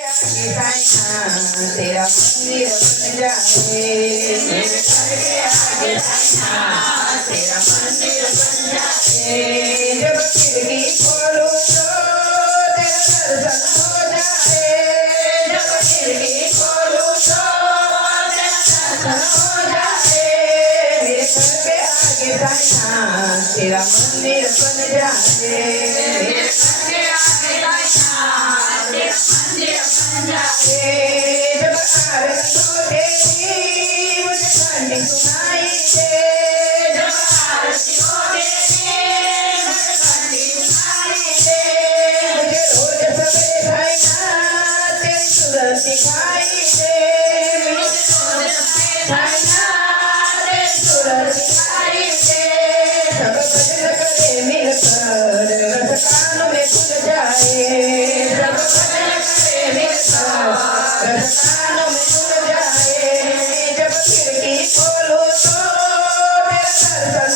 तेरा मंदिर बन जाए तेरा मंदिर बन जाए जब खिड़की खोलो तो तेरा दर्शन हो जाए जब खिड़की खोलो तो तेरा दर्शन हो जाए मेरे घर के आगे जाना तेरा मंदिर बन जाए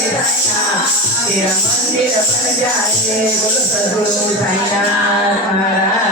मंदिर पर जाए बोलो सदगुरु साईनाथ महाराज